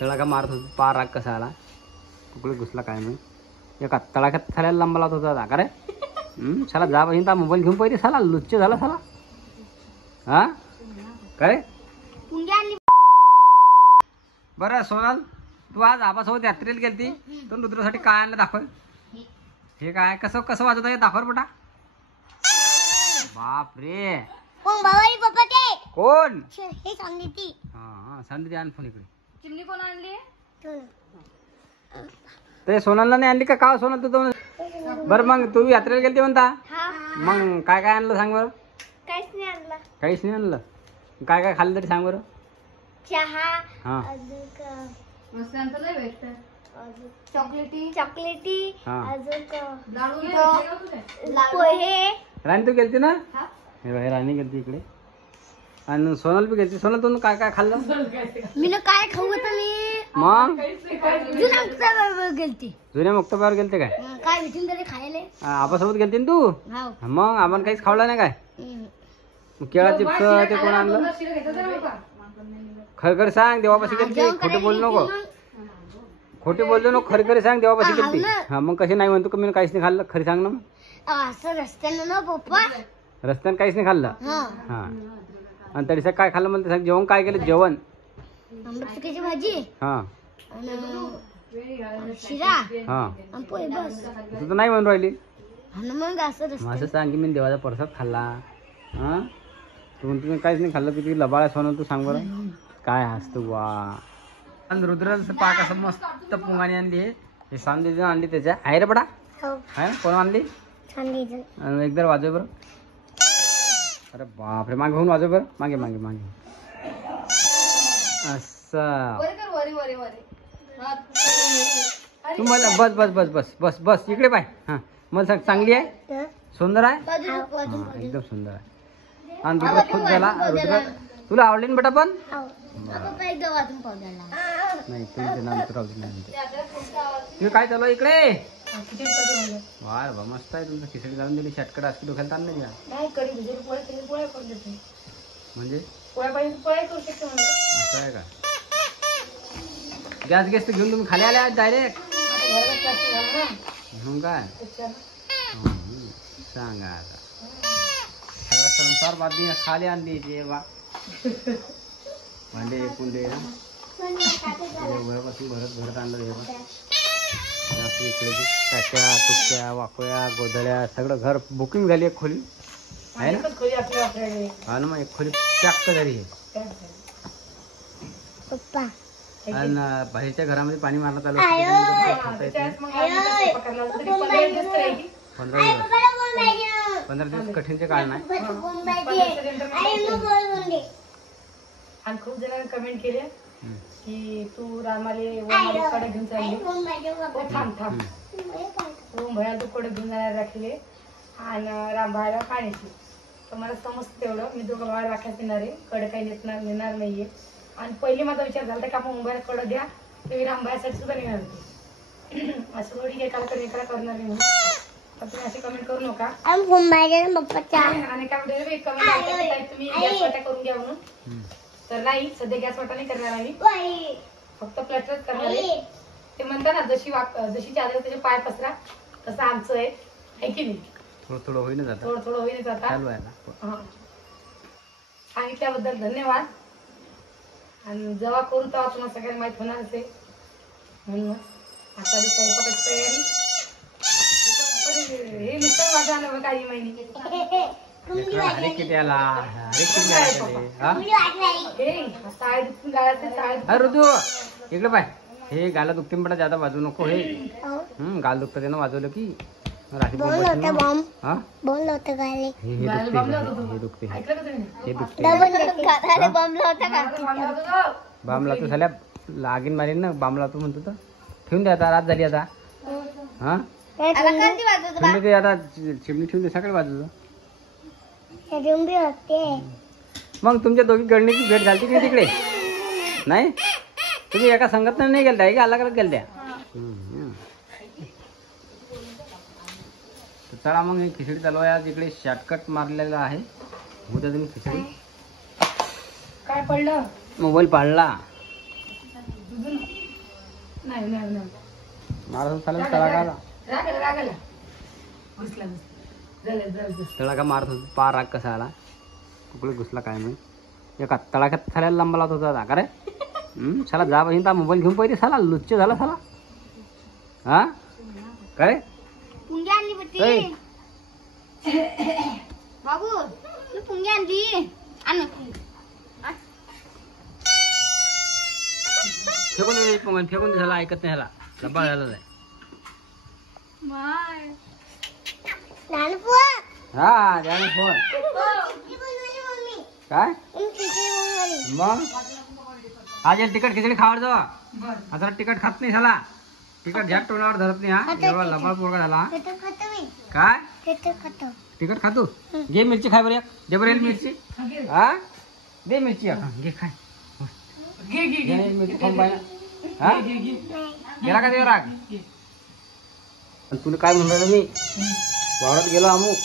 तळाका मारत होतो पार राग कसा आला कुकडे घुसला काय मग एका तळाख्यात साल्याला लांब लावत होता का रे साला जा पाहिजे मोबाईल घेऊन पाहिजे साला लुच्चे झाला साला हा काय बरं सोनल तू आज आबासोबत यात्रेला गेलती तर रुद्रासाठी काय आणलं दाखव हे काय कसं कसं वाजवत आहे दाखव बेटा बाप रे कोण हा सांगते आण फोन इकडे चिमणी कोण आणली ते सोनलला नाही आणली का सोनल तू बरं मग तू यात्रेला गेलती म्हणता मग काय काय आणलं सांग बरं काहीच नाही आणलं काय काय खाल्लं तरी सांग बरं चहा हा मस्त आणतं लय भेटतं चॉकलेटी पोहे राणी तू गेलती ना हे बाई राणी गेलती इकडे आणि सोनल बी गेलती सोनल तू काय काय खाल्लं मी काय खाऊ होतं मी मग गेलती जुन्या मुक्ताबावर गेलते काय काय भेटून तरी खायला आबासोबत गेलती ना तू मग आम्हाला काहीच खावला नाही काय केळा चिप्स ते कोण आणलं खरखर सांग देवापाशी गेलती खोटे बोलू नको खोटे बोललो नको खरी खरी सांग देवापाशी गेलती हा मग कशी नाही म्हणतो मी काहीच नाही खाल्लं खरी सांग ना मग असं रस्त्यानं ना पप्पा रस्त्यानं काहीच नाही खाल्लं हा आणि तरी काय खाल्लं मला सांग जेवण काय केलं जेवण चुकीची भाजी हा शिरा हा पोहे बस तू तर नाही म्हणून राहिली मग असं सांग की मी देवाचा प्रसाद खाल्ला हा तू काहीच नाही खाल्लं किती लबाळा सोनं तू सांग बरं काय हसतो वा आणि रुद्राचं पाक असं मस्त पुंगाणी आणली हे सांदेजण आणली त्याच्या आहे रे बडा आहे कोण आणली एकदा वाजव बरं अरे बापरे मागे होऊन वाजव बरं मागे मागे मागे असं तू मला बस बस बस बस बस बस इकडे पाय हा मला सांग चांगली आहे सुंदर आहे एकदम सुंदर आहे आणि रुद्र खुश झाला रुद्र तुला आवडली ना बेटा पण नाही तुमचं नाम तर तुम्ही काय चालू इकडे वा बा मस्त आहे तुमचं खिचडी घालून दिली शर्टकट असं डोक्याला ताण नाही म्हणजे असं आहे का गॅस गॅस तर घेऊन तुम्ही खाली आल्या डायरेक्ट म्हणून काय सांगा आता सगळा संसार बादी खाली आणली जेव्हा भांडे कुंडे घरापासून भरत भरत आणलं जेव्हा इकडे टाक्या टुक्या वाकोया गोधड्या सगळं घर बुकिंग झाली एक खोली आहे ना हा ना मग एक खोली पॅक झाली आहे आणि बाहेरच्या घरामध्ये पाणी मारण्यात आलं 15 दिवस कठीणचे काळ नाही आणि खूप जणांनी कमेंट केले की तू रामाले कडे घेऊन चालली थांब थांब रूम भया तू कडे घेऊन जाणार राखले आणि राम भायला पाण्याची तर मला समजतं तेवढं मी दोघं भावाला राखायला येणार आहे कडे काही नेणार नाहीये आणि पहिली माझा विचार झाला की आपण मुंबईला कडं द्या ते रामभायासाठी सुद्धा नेणार होते असं थोडी एकाला करणार नाही म्हणून तर तुम्ही असे कमेंट करू नका आणि काय म्हणते कमेंट तुम्ही गॅस वाटा करून घ्या म्हणून तर नाही सध्या गॅस वाटा नाही करणार आम्ही फक्त प्लॅटरच करणार आहे ते म्हणतात ना जशी चादर त्याचे पाय पसरा तसं आमचं आहे की नाही थोडं थोडं होईन जातं थोडं थोडं होईन जाता सांगितल्याबद्दल धन्यवाद आणि जेव्हा करू तेव्हा तुम्हाला सगळ्यांना माहित होणारच आहे म्हणून आता स्वयंपाकाची तयारी हे मिस्टर माझा आलं बघ काही महिने हरे किती आला हरे किती अरे ऋतू इकडे पाय हे गाला दुखते बेटा जादा वाजवू नको हे गाल दुखतं त्यानं वाजवलं की रात्री बाम लावतो झाल्या लागीन मारीन ना बाम लावतो म्हणतो तर ठेवून द्या आता रात झाली आता हा ते आता चिमणी ठेवून दे सकाळी वाजवतो मग तुमच्या दोघी गडण्याची भेट झाली की तिकडे नाही तुम्ही एका संगत नाही गेलता की अलग अलग गेलत्या चला मग खिचडी चालवाया तिकडे शॉर्टकट मारलेला आहे उद्या तुम्ही खिचडी काय पडलं मोबाईल पाडला. नाही नाही नाही मारा चालेल तळाका रागाला घुसला तळाका मारत होता. पार राग कसा आला कुकडे घुसला काय नाही. एका तळाख्यात खाल्याला लांब लावत होता का रे. साला जा पाहिजे मोबाईल घेऊन पहिले साला लुच्चे झाला साला. हा काय पुंगी आणली पट्टी बाबू तू पुंगी आणली आण फेकून दे मोबाईल फेकून दे झाला ऐकत नाही ह्याला लंबा झाला नाही. हा त्याने फोन काय मग आज तिकट खिचडी खावड आता तिकट खात नाही झाला. तिकट झ्याट तोंडावर धरत नाही. हा एवढा लबाड पोरगा झाला. काय तिकट खातो घे मिरची खाय बरं. दे बरं मिरची. हा दे मिरची घे खाय मिरची खाऊन पाहिजे. हा गेला का ते राग. तुला काय म्हणलं मी वावरात गेलो अमुक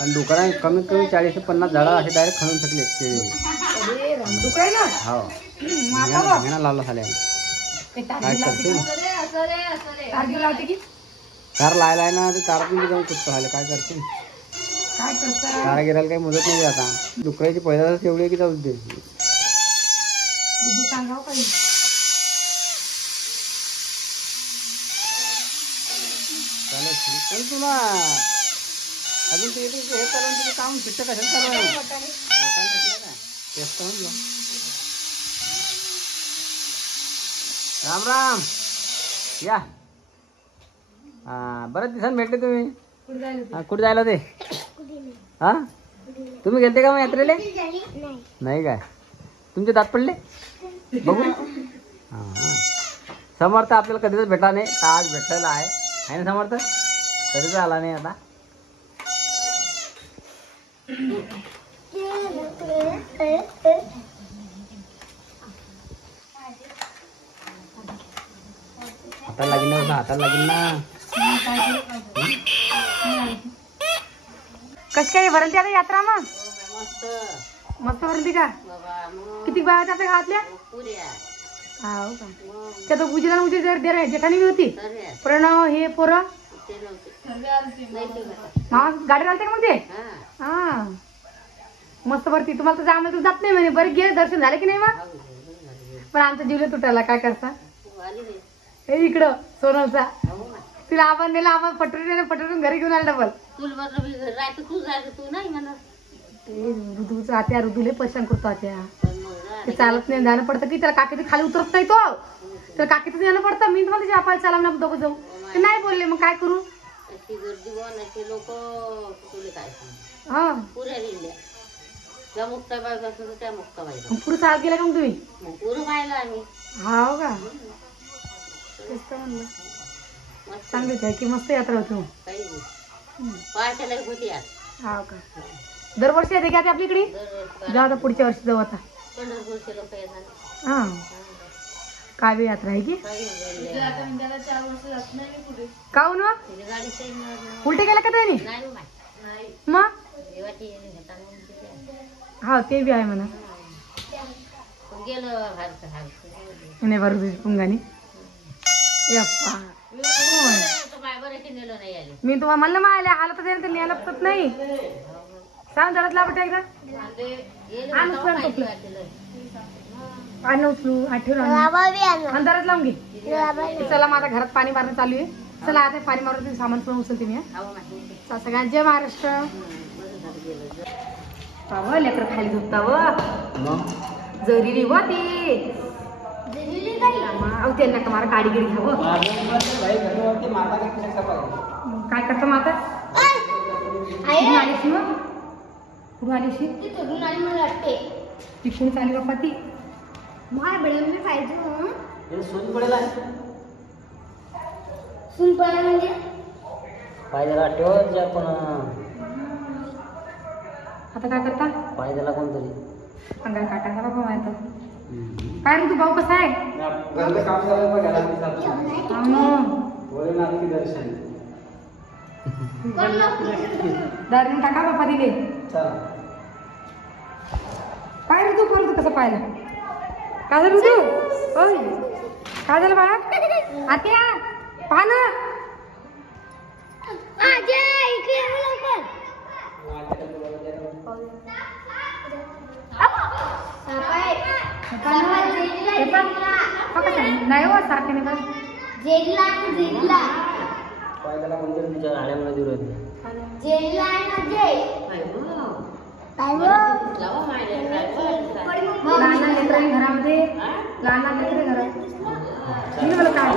आणि दुकानात कमीत कमी 40 ते 50 झाडं असे डायरेक्ट खणून शकले केळी. हो महिना लावला झाल्या. काय करते तार लायलाय ना ते तारातून जाऊन कुठं झालं काय करते. तारा गिरायला काही मुदत नाही आता. डुकराची पैदाच एवढी की जाऊ दे. सांगाव काही चालेल तुला अजून ते हे करून तुझं काम फिट्ट कशाला चालू आहे. राम राम या. हा बरेच दिवसांनी भेटले तुम्ही. कुठे जायला ते हा तुम्ही गेलते का मग यात्रेले. नाही काय तुमचे दात पडले बघू. हा समर्थ आपल्याला कधीच भेटला नाही. आज भेटलेला आहे ना समर्थ. कधीच आला नाही आता. हाताला लागेल ना हाताला लागेल ना. कशी काय भरती आता यात्रा मग. मस्त भरती का. किती बाया आपल्या गावातल्या. हा का त्या तो गुजरात मुझे जर दे रहे जेठानी भी होती. प्रणव हे पोरं गाडी राहते का मग ते. हा मस्त भरती. तुम्हाला तर आम्हाला जात नाही म्हणे. बरे गे दर्शन झाले की नाही मग. पण आमचा जीवले तुटायला काय करता. हे इकडं सोनलचा तिला आपण नेला. आपण पटरून घरी घेऊन आला डबल. ऋतूचा आत्या ऋतूले परेशान करतो आत्या. ते चालत नाही जाणं पडतं की त्याला काकीचं खाली उतरत नाही तो. तर काकीचं जाणं पडतं. मी तुम्हाला त्याच्या आपल्याला चाला ना दोघं जाऊ. ते नाही बोलले मग काय करू. हा पुढे चालत गेला का मग तुम्ही. हाव का तेच तर म्हणलं. चांगलीच आहे की मस्त यात्रा होती मग. हाव का दरवर्षी येते का ते आपल्या इकडे. जाऊ आता पुढच्या वर्षी जाऊ आता. हा काय बी यात्रा आहे की काहून उलटे गेला का त्याने मग. हा ते बी आहे म्हणा. नाही बरोबर पुंगानी मी तुम्हाला म्हणलं मायला आलं तर न्यायला पत नाही. सांग जरा लाभ एकदा आणू उचलू आठवण अंधारात लावून घे. चला माझ्या घरात पाणी मारणं चालू आहे. चला आता पाणी मारून सामान पण उचलते मी. सगळ्यांना जय महाराष्ट्र. लेकर खाली झोपता जरी व ती त्यांना का मला गाडी गिडी घ्यावं. काय करता माता आलीशी मग कुठून आलीशी तिकडून चाली बाप्पा ती माय बेळ मी पाहिजे. सून पडेल सून पडला म्हणजे पाय जरा ठेवत जे आपण. आता काय करता पाय त्याला कोणतरी अंगाला काटा बाबा माहित. काय रे तू भाऊ कसा आहे. दारून टाका बाप्पा दिले. काय रे तू करतो कसं पाहिलं काय झालं तू ओय काय झालं बाळा आत्या पाहा ना आजा इकडे ये लवकर नाही हो सारखे नाही बस जेडला जेडला त्याला कोणत्या तुमच्या गाड्यामध्ये दूर होते जेडला ना जे लहान लेकरं घरामध्ये लहान लेकरं घरात